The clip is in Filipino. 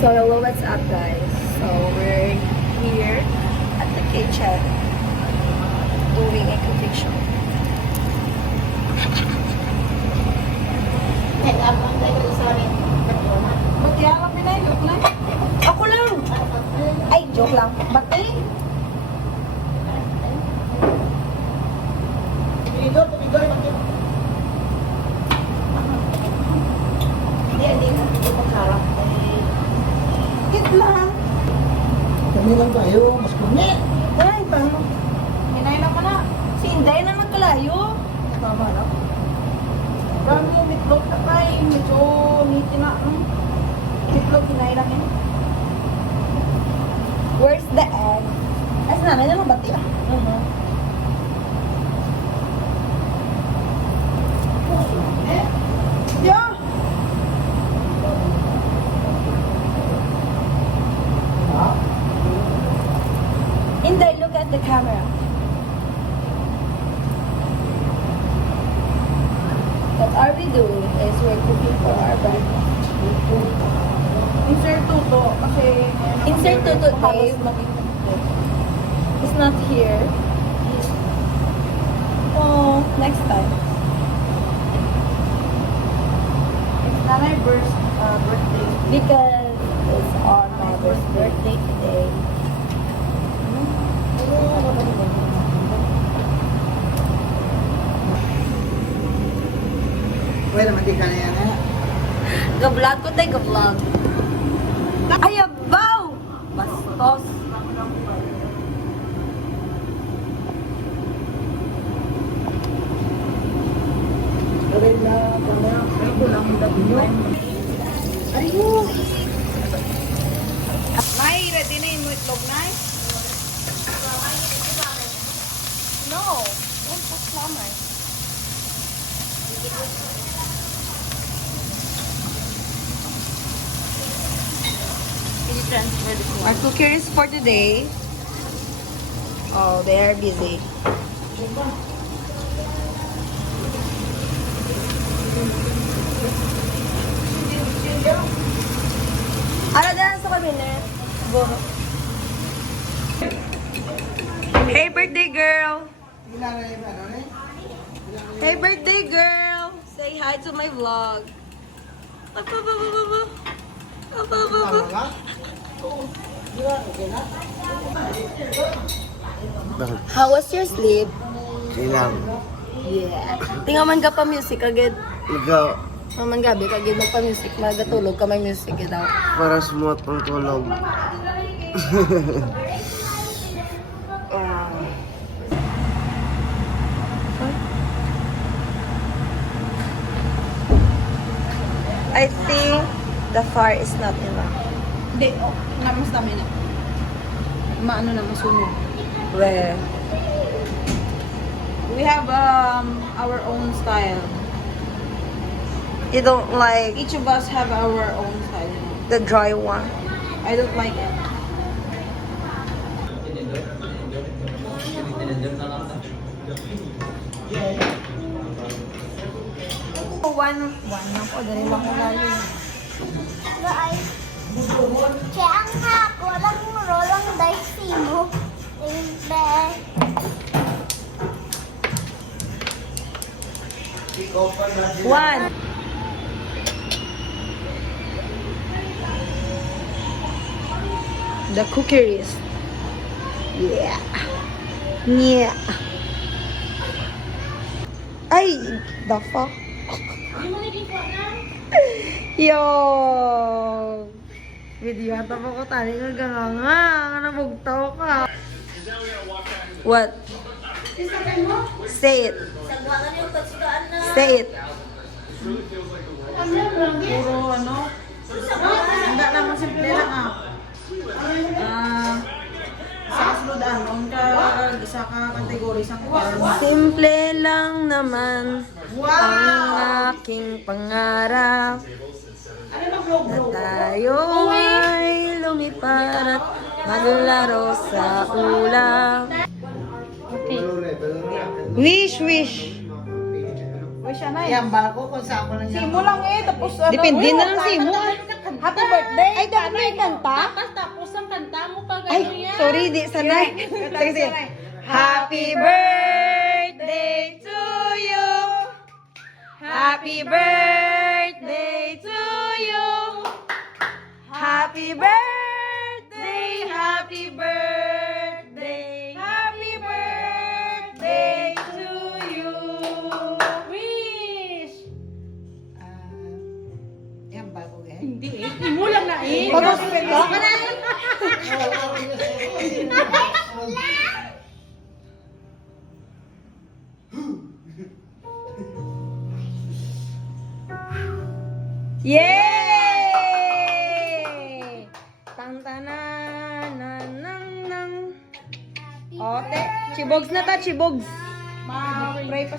So hello, what's up guys? So we're here at the kitchen doing a cooking show. Ba't kaya ka pinayok lang? Ako lang! Ay, joke lang. Ba't eh? Hindi pagharap. Hit lang. Kami lang tayo, mas kunit. Ay, paano? Hinay naman na. Si Inday na magkalayo. Tama na. Dami yung meatloaf na tayo. Medyo niti na. Meatloaf, hinay lang yun. Where's the egg? Ay, sinanay na lang bati ah. Yeah. Ha? Inday, look at the camera. What are we doing is we're cooking for our breakfast. Insert tuto kasi Insert to Dave. He's not here. Oh, next time. it's nanay birthday. Because it's on my birthday today. Pwede naman di ka na yan eh. Ga-vlog ko tayo, ga-vlog. Ay, abaw! Bastos. Pwede na kami. Ito lang yung dati nyo. Ayun. Nay, ready na yung itlog, Nay? No. Don't put summer. Can you transfer this one? Our cooker is for today. Oh, they are busy. Ano dyan sa cabinet? Siguro. Hey, birthday girl! Ilan na yung ano eh? Hey, birthday girl! Say hi to my vlog. Tama ka? Di ba? Okay na? How was your sleep? Ilang. Yeah. Tinga man ka pa music agad. Ikaw, Maman gabi kagid magpa music, magatulog ka may music daw. para smooth ang tulog. I think the fire is not enough. Hindi, mas dami na. Maano na, masunog. Where? We have our own style. You don't like Each of us have our own style. You know? the dry one? I don't like it. One lang po, dali lang ko lalo. Ay, kaya ang hako, walang rolang dicey mo. One. The cookies. Yeah. Yeah. Ay, the fuck? Yo. Video ata pa ko tali nga nga nabugtaw ka. What? Say it. Say it. Puro ano? Hindi naman simple lang sa kasuludaan, isa ka kategory, isang parang Simple lang naman ang aking pangarap na tayo ay lumipad at maglaro sa ulap. Wish, wish. Uy, siya na eh. Yan, bala ko kung saan ko lang yan. Simo lang eh, tapos ano. Depende na lang simo. Ha, Happy birthday! Ay, dapat may kanta? Tapos ang kanta mo pa Ay, gano'n yan. sorry, di sanay. Sige, sige. Happy birthday to you. Happy birthday to you. Happy birthday, happy birthday, happy birthday to you. Wish! Yan, bago yan. Hindi eh. Hindi mo lang na eh. Bago, baka na. Yay! Tang-tanan, nang. Ote, chibogs na ta, chibogs. Ma, Pray pa